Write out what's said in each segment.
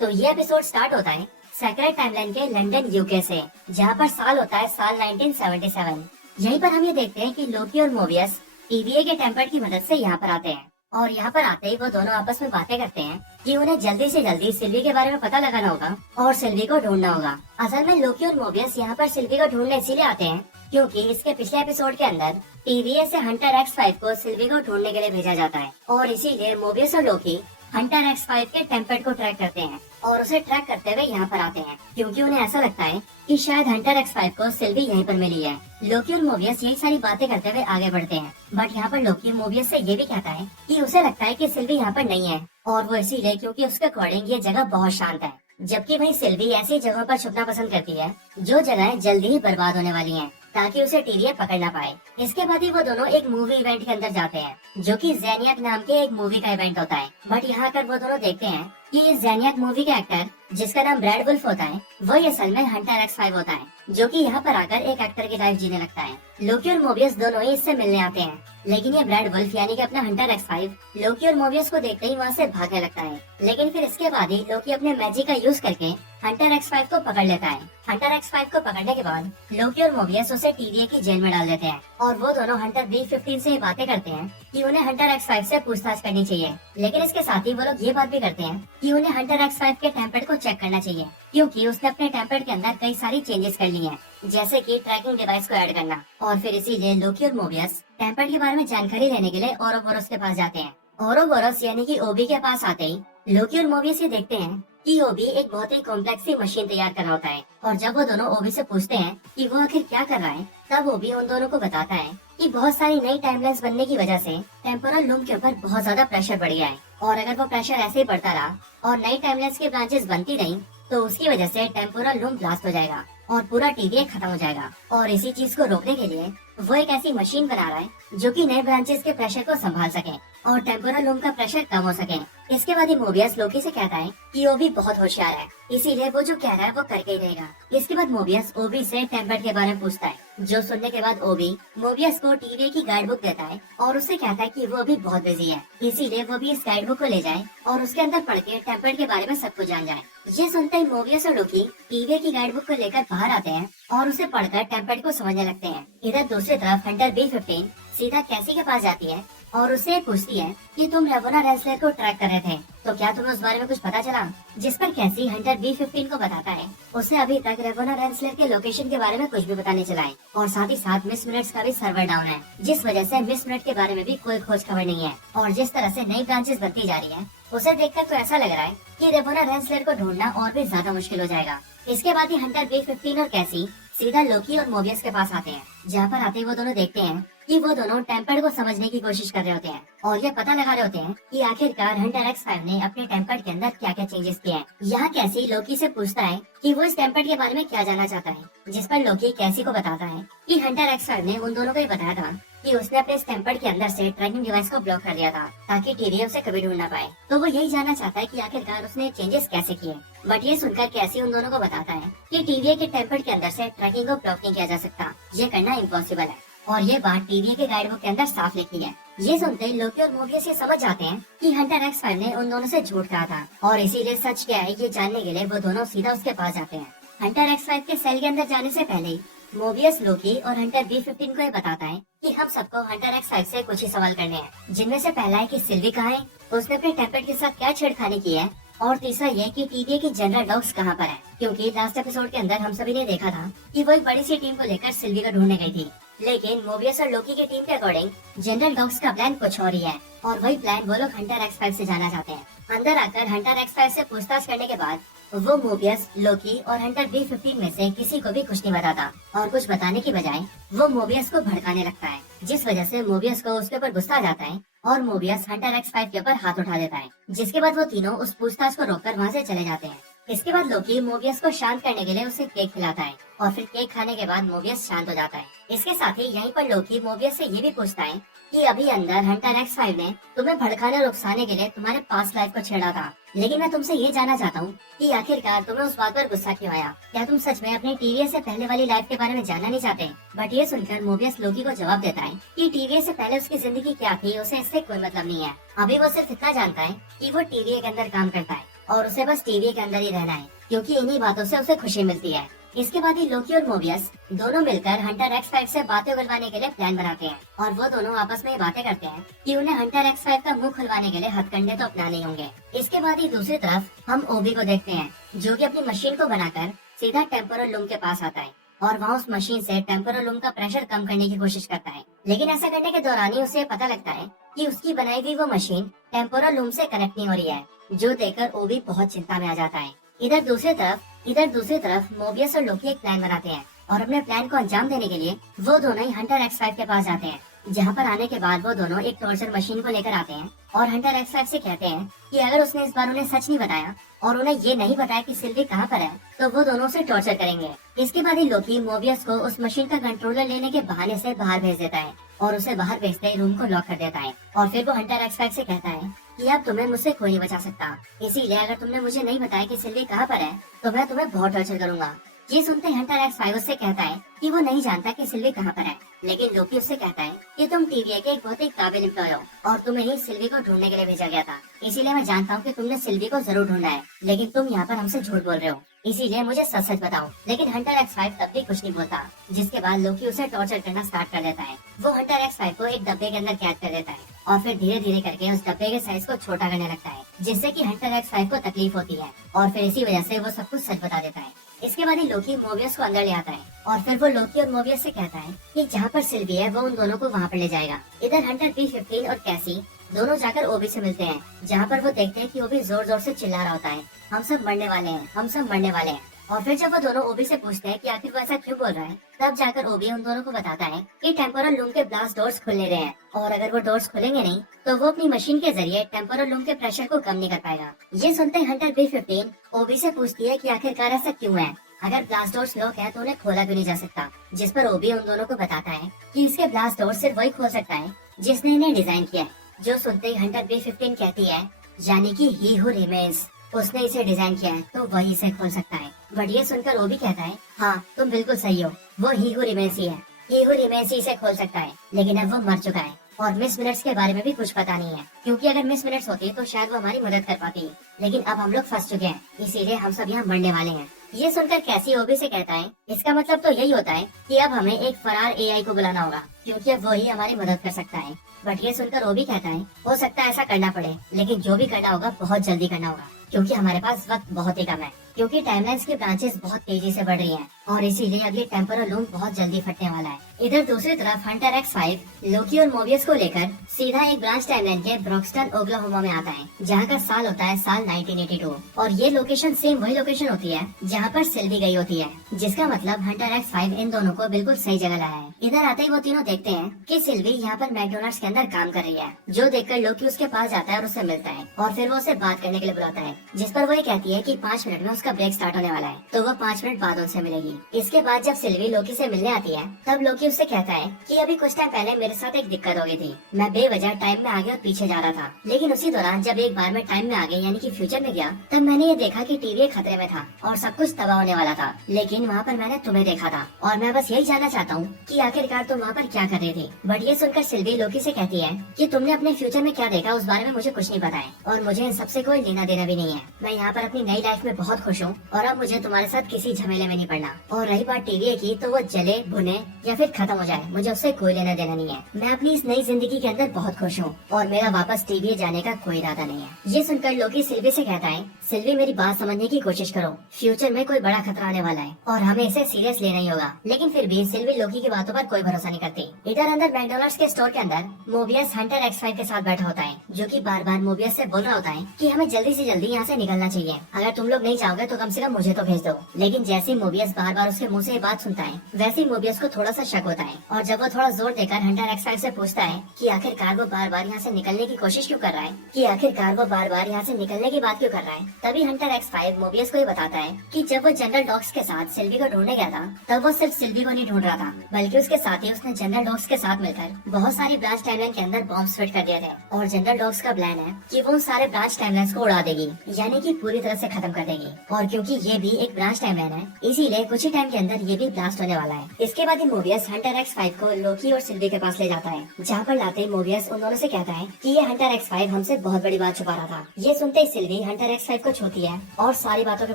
तो ये episode start होता है सेक्रेट टाइमलाइन के लंदन यूके से, जहाँ पर साल होता है साल 1977। यहीं पर हम ये देखते हैं कि लोकी और मोबियस टीवीए के टेम्पर की मदद से यहाँ पर आते हैं और यहाँ पर आते ही वो दोनों आपस में बातें करते हैं कि उन्हें जल्दी से जल्दी सिल्वी के बारे में पता लगाना होगा और सिल्वी को ढूंढना होगा। असल में लोकी और मोबियस यहाँ पर सिल्वी को ढूंढने इसीलिए आते हैं क्योंकि इसके पिछले एपिसोड के अंदर टीवीए से हंटर X5 को सिल्वी को ढूंढने के लिए भेजा जाता है और इसीलिए मोबियस और लोकी हंटर X5 के टेम्पेट को ट्रैक करते हैं और उसे ट्रैक करते हुए यहाँ पर आते हैं क्योंकि उन्हें ऐसा लगता है कि शायद हंटर X5 को सिल्वी यहीं पर मिली है। लोकी और मोबियस यही सारी बातें करते हुए आगे बढ़ते हैं, बट यहाँ पर लोकी मोबियस से ये भी कहता है कि उसे लगता है कि सिल्वी यहाँ पर नहीं है और वो इसीलिए क्योंकि उसके अकॉर्डिंग ये जगह बहुत शांत है, जबकि वही सिल्वी ऐसी जगहों पर छुपना पसंद करती है जो जगहें जल्दी ही बर्बाद होने वाली हैं ताकि उसे टीवीए पकड़ ना पाए। इसके बाद ही वो दोनों एक मूवी इवेंट के अंदर जाते हैं जो कि ज़ेनियाक नाम के एक मूवी का इवेंट होता है। बट यहाँ कर वो दोनों देखते हैं कि इस ज़ेनियाक मूवी का एक्टर जिसका नाम ब्रैड वुल्फ होता है वही असल में हंटर X5 होता है, जो कि यहाँ पर आकर एक एक्टर की लाइफ जीने लगता है। लोकी और मोबियस दोनों ही इससे मिलने आते हैं, लेकिन ये ब्रैड वुल्फ यानी कि अपना हंटर X5 लोकी और मोबियस को देखते ही वहाँ से भागने लगता है। लेकिन फिर इसके बाद ही लोकी अपने मैजिक का यूज करके हंटर X5 को पकड़ लेता है। हंटर X5 को पकड़ने के बाद लोकी और मोबियस उसे टीवीए की जेल में डाल देते हैं और वो दोनों हंटर B15 से बातें करते हैं कि उन्हें हंटर X5 से पूछताछ करनी चाहिए। लेकिन इसके साथ ही वो लोग ये बात भी करते हैं कि उन्हें हंटर X5 के टेम्पेट को चेक करना चाहिए क्योंकि उसने अपने टेम्पेट के अंदर कई सारी चेंजेस कर ली हैं, जैसे कि ट्रैकिंग डिवाइस को ऐड करना। और फिर इसीलिए लोकी और मोबियस टेम्पेट के बारे में जानकारी लेने के लिए ओरोबोरोस के पास जाते हैं। ओरोबोरोस यानी कि ओबी के पास आते ही लोकी और मोबियस ये देखते हैं कि ओबी एक बहुत ही कॉम्प्लेक्स सी मशीन तैयार कर रहा होता है और जब वो दोनों ओबी से पूछते हैं कि वो आखिर क्या कर रहा है, तब ओबी उन दोनों को बताता है कि बहुत सारी नई टाइमलाइंस बनने की वजह से टेम्पोरल लूम के ऊपर बहुत ज्यादा प्रेशर बढ़ गया है और अगर वो प्रेशर ऐसे ही बढ़ता रहा और नई टाइमलाइंस की ब्रांचेस बनती रही तो उसकी वजह से टेम्पोरल लूम ब्लास्ट हो जाएगा और पूरा टीवीए खत्म हो जाएगा। और इसी चीज को रोकने के लिए वो एक ऐसी मशीन बना रहा है जो कि नए ब्रांचेस के प्रेशर को संभाल सके और टेम्पोरल लूम का प्रेशर कम हो सके। इसके बाद ही मोबियस लोकी से कहता है कि ओबी बहुत होशियार है, इसीलिए वो जो कह रहा है वो करके ही रहेगा। इसके बाद मोबियस ओबी से टेम्पेट के बारे में पूछता है, जो सुनने के बाद ओबी मोबियस को टीवीए की गाइड बुक देता है और उससे कहता है कि वो अभी बहुत बिजी है, इसीलिए वो भी इस गाइड बुक को ले जाए और उसके अंदर पढ़ के टेम्पेट के बारे में सब कुछ जान जाए। ये सुनते ही मोबियस और लोकी टीवीए की गाइड बुक को लेकर बाहर आते हैं और उसे पढ़कर टेम्पेट को समझने लगते हैं। इधर दूसरी तरफ हंटर B15 सीधा कैसी के पास जाती है और उससे पूछती है कि तुम रेवोना रेंसलर को ट्रैक कर रहे थे, तो क्या तुम्हें उस बारे में कुछ पता चला? जिस पर कैसी हंटर B15 को बताता है उसे अभी तक रेवोना रेंसलर के लोकेशन के बारे में कुछ भी पता नहीं चला है और साथ ही साथ मिस मिनट्स का भी सर्वर डाउन है, जिस वजह से मिस मिनट के बारे में भी कोई खोज खबर नहीं है। और जिस तरह से नई ब्रांचेस बनती जा रही है उसे देखकर तो ऐसा लग रहा है कि रेवोना रेंसलर को ढूंढना और भी ज्यादा मुश्किल हो जाएगा। इसके बाद ही हंटर B15 और कैसी सीधा लोकी और मोबियस के पास आते हैं, जहाँ पर आते ही वो दोनों देखते हैं कि वो दोनों टेम्पेट को समझने की कोशिश कर रहे होते हैं और ये पता लगा रहे होते हैं कि आखिरकार हंटर X5 ने अपने टेम्पेट के अंदर क्या क्या चेंजेस किए हैं। यहाँ कैसी लोकी से पूछता है कि वो इस टेम्पेट के बारे में क्या जानना चाहता है, जिस पर लोकी कैसी को बताता है कि हंटर X5 ने उन दोनों को ही बताया था कि उसने अपने इस टेम्पेट के अंदर से ट्रैकिंग डिवाइस को ब्लॉक कर दिया था ताकि टीवीए उसे कभी ढूंढ ना पाए। तो वो यही जानना चाहता है कि आखिरकार उसने चेंजेस कैसे किए। बट ये सुनकर कैसी उन दोनों को बताता है कि टीवीए के टेम्पेट के अंदर से ट्रैकिंग को ब्लॉक नहीं किया जा सकता, ये करना इम्पॉसिबल है और ये बात टीवीए के गाइड बुक के अंदर साफ लिखी है। ये सुनते ही लोकी और मोबियस ये समझ जाते हैं कि हंटर X5 ने उन दोनों से झूठ कहा था और इसीलिए सच क्या है ये जानने के लिए वो दोनों सीधा उसके पास जाते हैं। हंटर X5 के सेल के अंदर जाने से पहले ही मोबियस लोकी और हंटर B15 को ये बताता है कि हम सबको हंटर X5 से कुछ ही सवाल करने हैं, जिनमें से पहला है कि सिल्वी कहाँ है, उसने अपने टेम्पेट के साथ क्या छेड़खानी की है और तीसरा ये कि टीवीए की जनरल डॉग्स कहाँ पर है, क्योंकि लास्ट एपिसोड के अंदर हम सभी ने देखा था कि वो एक बड़ी सी टीम को लेकर सिल्वी को ढूंढने गई थी। लेकिन मोबियस और लोकी की टीम के अकॉर्डिंग जनरल डॉग्स का प्लान कुछ और ही है और वही प्लान वो लोग हंटर X5 से जाना चाहते हैं। अंदर आकर हंटर X5 से पूछताछ करने के बाद वो मोबियस, लोकी और हंटर B15 में से किसी को भी कुछ नहीं बताता और कुछ बताने की बजाय वो मोबियस को भड़काने लगता है, जिस वजह से मोबियस को उसके ऊपर गुस्सा आ जाता है और मोबियस हंटर X5 के ऊपर हाथ उठा देता है, जिसके बाद वो तीनों उस पूछताछ को रोककर वहाँ से चले जाते हैं। इसके बाद लोकी मोबियस को शांत करने के लिए उसे केक खिलाता है और फिर केक खाने के बाद मोबियस शांत हो जाता है। इसके साथ ही यहीं पर लोकी मोबियस से ये भी पूछता है कि अभी अंदर हंटर X5 ने तुम्हें भड़काने और उकसाने के लिए तुम्हारे पास्ट लाइफ को छेड़ा था, लेकिन मैं तुमसे ये जानना चाहता हूँ कि आखिरकार तुम्हें उस बात पर गुस्सा क्यों आया? क्या तुम सच में अपनी टीवीए से पहले वाली लाइफ के बारे में जानना नहीं चाहते? बट ये सुनकर मोबियस लोकी को जवाब देता है कि टीवीए से पहले उसकी जिंदगी क्या थी उसे इससे कोई मतलब नहीं है। अभी वो सिर्फ इतना जानता है कि वो टीवीए के अंदर काम करता है और उसे बस टीवी के अंदर ही रहना है, क्योंकि इन्हीं बातों से उसे खुशी मिलती है। इसके बाद ही लोकी और मोबियस दोनों मिलकर हंटर एक्स 5 से बातें उगलवाने के लिए प्लान बनाते हैं, और वो दोनों आपस में ये बातें करते हैं कि उन्हें हंटर एक्स 5 का मुंह खुलवाने के लिए हथकंडे तो अपनाने ही होंगे। इसके बाद ही दूसरी तरफ हम ओबी को देखते हैं, जो कि अपनी मशीन को बनाकर सीधा टेम्पोरल लूम के पास आता है और वहाँ उस मशीन से टेम्पोरल लूम का प्रेशर कम करने की कोशिश करता है। लेकिन ऐसा करने के दौरान ही उसे पता लगता है कि उसकी बनाई हुई वो मशीन टेम्पोरल लूम से कनेक्ट नहीं हो रही है, जो देखकर ओबी बहुत चिंता में आ जाता है। इधर दूसरी तरफ मोबियस और लोकी एक प्लान बनाते हैं, और अपने प्लान को अंजाम देने के लिए वो दोनों ही हंटर एक्स 5 के पास जाते हैं, जहाँ पर आने के बाद वो दोनों एक टॉर्चर मशीन को लेकर आते हैं और हंटर एक्स 5 से कहते हैं कि अगर उसने इस बार उन्हें सच नहीं बताया और उन्हें ये नहीं बताया कि सिल्वी कहाँ पर है, तो वो दोनों से टॉर्चर करेंगे। इसके बाद ही लोकी मोबियस को उस मशीन का कंट्रोलर लेने के बहाने से बाहर भेज देता है, और उसे बाहर भेजते ही रूम को लॉक कर देता है, और फिर वो हंटर एक्स 5 से कहता है कि अब तुम्हें मुझसे कोई नहीं बचा सकता, इसीलिए अगर तुमने मुझे नहीं बताया कि सिल्वी कहाँ पर है, तो मैं तुम्हें बहुत टॉर्चर करूंगा। ये सुनते हंटर एक्स 5 उससे कहता है कि वो नहीं जानता कि सिल्वी कहाँ पर है, लेकिन लोकी उससे कहता है कि तुम टीवीए के एक बहुत ही काबिल एम्प्लॉय हो और तुम्हें ही सिल्वी को ढूंढने के लिए भेजा गया था, इसीलिए मैं जानता हूँ कि तुमने सिल्वी को जरूर ढूंढा है, लेकिन तुम यहाँ पर हमसे झूठ बोल रहे हो, इसीलिए मुझे सच सच बताओ। लेकिन हंटर एक्स 5 तब भी कुछ नहीं बोलता, जिसके बाद लोकी उसे टॉर्चर करना स्टार्ट कर देता है। वो हंटर एक्स 5 को एक डब्बे के अंदर कैद कर देता है, और फिर धीरे धीरे करके उस डब्बे के साइज को छोटा करने लगता है, जिससे कि हंटर एक्स 5 को तकलीफ होती है, और फिर इसी वजह से वो सब कुछ सच बता देता है। इसके बाद ही लोकी मोबियस को अंदर ले आता है, और फिर वो लोकी और मोबियस से कहता है कि जहाँ पर सिल्वी है वो उन दोनों को वहाँ पर ले जाएगा। इधर हंटर P-15 और कैसी दोनों जाकर ओबी से मिलते हैं, जहाँ पर वो देखते हैं कि ओबी जोर जोर से चिल्ला रहा होता है, हम सब मरने वाले हैं, हम सब मरने वाले हैं। और फिर जब वो दोनों ओबी से पूछते हैं कि आखिर वो ऐसा क्यों बोल रहा है, तब जाकर ओबी उन दोनों को बताता है कि टेम्पोरल लूम के ब्लास्ट डोर्स खुलने रहे हैं, और अगर वो डोर्स खुलेंगे नहीं तो वो अपनी मशीन के जरिए टेम्पोरल लूम के प्रेशर को कम नहीं कर पाएगा। ये सुनते हंटर P-15 ओबी से पूछती है कि आखिरकार ऐसा क्यों है, अगर ब्लास्ट डोर्स लॉक है तो उन्हें खोला क्यों नहीं जा सकता, जिस पर ओबी उन दोनों को बताता है कि इसके ब्लास्ट डोर सिर्फ वही खोल सकता है जिसने इन्हें डिजाइन किया है। जो सुनते ही हंटर P-15 कहती है, यानी कि ही हु रिमेन्स, उसने इसे डिजाइन किया है तो वही इसे खोल सकता है। बट ये सुनकर ओबी कहता है, हाँ तुम बिल्कुल सही हो, वो ही हु रिमेन्स ही है, ही हु रिमेन्स ही इसे खोल सकता है, लेकिन अब वो मर चुका है और मिस मिनट्स के बारे में भी कुछ पता नहीं है, क्योंकि अगर मिस मिनट्स होती तो शायद वो हमारी मदद कर पाती, लेकिन अब हम लोग फंस चुके हैं, इसीलिए हम सब यहाँ मरने वाले हैं। ये सुनकर कैसी ओबी से कहता है, इसका मतलब तो यही होता है कि अब हमें एक फरार एआई को बुलाना होगा, क्योंकि अब वो ही हमारी मदद कर सकता है। बट ये सुनकर ओबी कहता है, हो सकता है ऐसा करना पड़े, लेकिन जो भी करना होगा बहुत जल्दी करना होगा, क्योंकि हमारे पास वक्त बहुत ही कम है, क्योंकि टाइमलाइंस की ब्रांचेस बहुत तेजी से बढ़ रही हैं, और इसीलिए अगली टेम्पोरल लूम बहुत जल्दी फटने वाला है। इधर दूसरी तरफ हंटर एक्स 5 लोकी और मोबियस को लेकर सीधा एक ब्रांच टाइमलाइन के ब्रॉक्सटन ओक्लाहोमा में आता है, जहाँ का साल होता है साल 1982, और ये लोकेशन सेम वही लोकेशन होती है जहाँ पर सिल्वी गई होती है, जिसका मतलब हंटर एक्स 5 इन दोनों को बिल्कुल सही जगह लाया है। इधर आते ही वो तीनों देखते हैं कि सिल्वी यहाँ पर मैकडोनल्ड्स के अंदर काम कर रही है, जो देखकर लोकी उसके पास जाता है और उससे मिलता है, और फिर वो उसे बात करने के लिए बुलाता है, जिस पर वो ये कहती है कि 5 मिनट में उसका ब्रेक स्टार्ट होने वाला है, तो वो 5 मिनट बाद उनसे मिलेगी। इसके बाद जब सिल्वी लोकी से मिलने आती है, तब लोकी उससे कहता है कि अभी कुछ टाइम पहले मेरे साथ एक दिक्कत हो गई थी, मैं बेवजह टाइम में आगे और पीछे जा रहा था, लेकिन उसी दौरान जब एक बार मैं टाइम में आगे यानी कि फ्यूचर में गया, तब मैंने ये देखा कि टीवी खतरे में था और सब कुछ तबाह होने वाला था, लेकिन वहाँ पर मैंने तुम्हें देखा था, और मैं बस यही जानना चाहता हूँ कि आखिरकार तुम वहाँ पर क्या कर रही थी। बट ये सुनकर सिल्वी लोकी से कहती है कि तुमने अपने फ्यूचर में क्या देखा उस बारे में मुझे कुछ नहीं पता है, और मुझे इन सबसे कोई लेना देना भी नहीं है, मैं यहाँ पर अपनी नई लाइफ में बहुत खुश हूँ, और अब मुझे तुम्हारे साथ किसी झमेले में नहीं पड़ना। और रही बात टीवी की, तो वो जले भुने या फिर खत्म हो जाए, मुझे उससे कोई लेना देना नहीं है, मैं अपनी इस नई जिंदगी के अंदर बहुत खुश हूँ, और मेरा वापस टीवी जाने का कोई इरादा नहीं है। ये सुनकर लोकी सिल्वी से कहता है, सिल्वी मेरी बात समझने की कोशिश करो, फ्यूचर में कोई बड़ा खतरा आने वाला है और हमें इसे सीरियस लेना ही होगा। लेकिन फिर भी सिल्वी लोकी की बातों पर कोई भरोसा नहीं करती। इधर अंदर मैकडोनल्ड्स के स्टोर के अंदर मोबियस हंटर एक्स 5 के साथ बैठा होता है, जो कि बार बार मोबियस से बोल रहा होता है कि हमें जल्दी से जल्दी यहाँ से निकलना चाहिए, अगर तुम लोग नहीं चाहोगे तो कम से कम मुझे तो भेज दो। लेकिन जैसे मोबियस बार बार उसके मुँह से ये बात सुनता है, वैसे ही मोबियस को थोड़ा सा शक होता है, और जब वो थोड़ा जोर देकर हंटर एक्स 5 से पूछता है कि आखिरकार वो बार बार यहाँ से निकलने की कोशिश क्यों कर रहा है, कि आखिरकार वो बार बार यहाँ से निकलने की बात क्यों कर रहा है, तभी हंटर एक्स 5 मोबियस को ये बताता है कि जब वो जनरल डॉग्स के साथ सिल्वी को ढूंढने गया था, तब वो सिर्फ सिल्वी को नहीं ढूंढ रहा था, बल्कि उसके साथ ही उसने जनरल डॉग्स के साथ मिलकर बहुत सारी ब्रांच टाइमलाइन के अंदर बॉम्ब फिट कर दिए थे, और जनरल डॉग्स का प्लान है कि वो उन सारे ब्रांच टाइमलाइंस को उड़ा देगी, यानी कि पूरी तरह से खत्म कर देगी। और क्योंकि ये भी एक ब्रांच टाइमलाइन है, इसीलिए कुछ कुछ ही टाइम के अंदर ये भी ब्लास्ट होने वाला है। इसके बाद ही मोबियस हंटर X5 को लोकी और सिल्वी के पास ले जाता है, जहाँ पर लाते ही मोबियस उन दोनों से कहता है कि ये हंटर X5 हमसे बहुत बड़ी बात छुपा रहा था। ये सुनते ही सिल्वी हंटर X5 को छूती है और सारी बातों के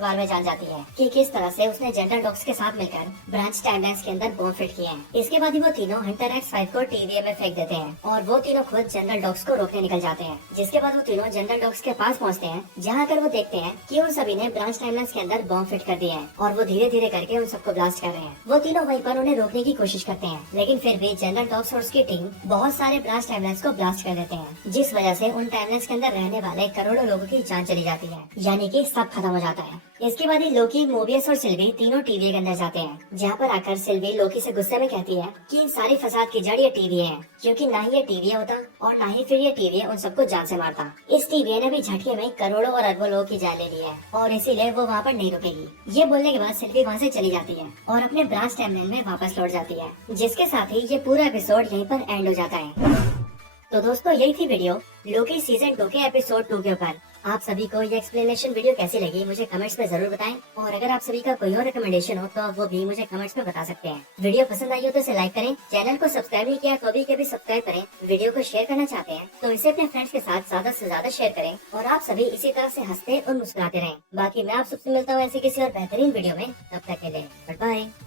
बारे में जान जाती है कि किस तरह से उसने जनरल डॉक्स के साथ मिलकर ब्रांच टाइमलाइंस के अंदर बॉम्ब फिट किए हैं। इसके बाद ही वो तीनों हंटर X5 को टीवीए में फेंक देते हैं और वो तीनों खुद जनरल डॉक्स को रोकने निकल जाते हैं। जिसके बाद वो तीनों जनरल डॉक्स के पास पहुंचते हैं, जहाँ कर वो देखते हैं कि उन सभी ने ब्रांच टाइमलाइंस के अंदर बॉम्ब फिट कर दिया है और वो धीरे धीरे करके उन सबको ब्लास्ट कर रहे हैं। वो तीनों वहीं पर उन्हें रोकने की कोशिश करते हैं, लेकिन फिर भी जनरल डॉक्स और उसकी टीम बहुत सारे ब्रांच टाइमलाइंस को ब्लास्ट कर देते हैं, जिस वजह से उन टाइमलाइंस के अंदर रहने वाले करोड़ों लोगों की जान चली जाती है, यानी कि सब खत्म हो जाता है। इसके बाद ही लोकी, मोबियस और सिल्वी तीनों टीवीए के अंदर जाते हैं, जहाँ पर आकर सिल्वी लोकी से गुस्से में कहती है कि इन सारी फसाद की जड़ ये टीवीए है, क्योंकि ना ही ये टीवीए होता और ना ही फिर ये टीवीए उन सबको जान से मारता। इस टीवीए ने भी झटके में करोड़ों और अरबों लोगों की जान ले ली है और इसीलिए वो वहाँ पर नहीं रुकेगी। ये बोलने के बाद सिल्वी वहाँ से चली जाती है और अपने ब्रांच टाइमलाइन में वापस लौट जाती है, जिसके साथ ही ये पूरा एपिसोड यहीं पर एंड हो जाता है। तो दोस्तों यही थी वीडियो लोकी सीजन 2 के एपिसोड 2 के ऊपर। आप सभी को ये एक्सप्लेनेशन वीडियो कैसी लगी मुझे कमेंट्स में जरूर बताएं, और अगर आप सभी का कोई और रिकमेंडेशन हो तो वो भी मुझे कमेंट्स में बता सकते हैं। वीडियो पसंद आई हो तो इसे लाइक करें, चैनल को सब्सक्राइब नहीं किया तो अभी के भी सब्सक्राइब करें। वीडियो को शेयर करना चाहते हैं तो इसे अपने फ्रेंड्स के साथ ज्यादा से ज्यादा शेयर करें, और आप सभी इसी तरह से हंसते और मुस्कुराते रहें। बाकी मैं आप सबसे मिलता हूँ ऐसी किसी और बेहतरीन वीडियो में, तब तक के लिए बाय बाय।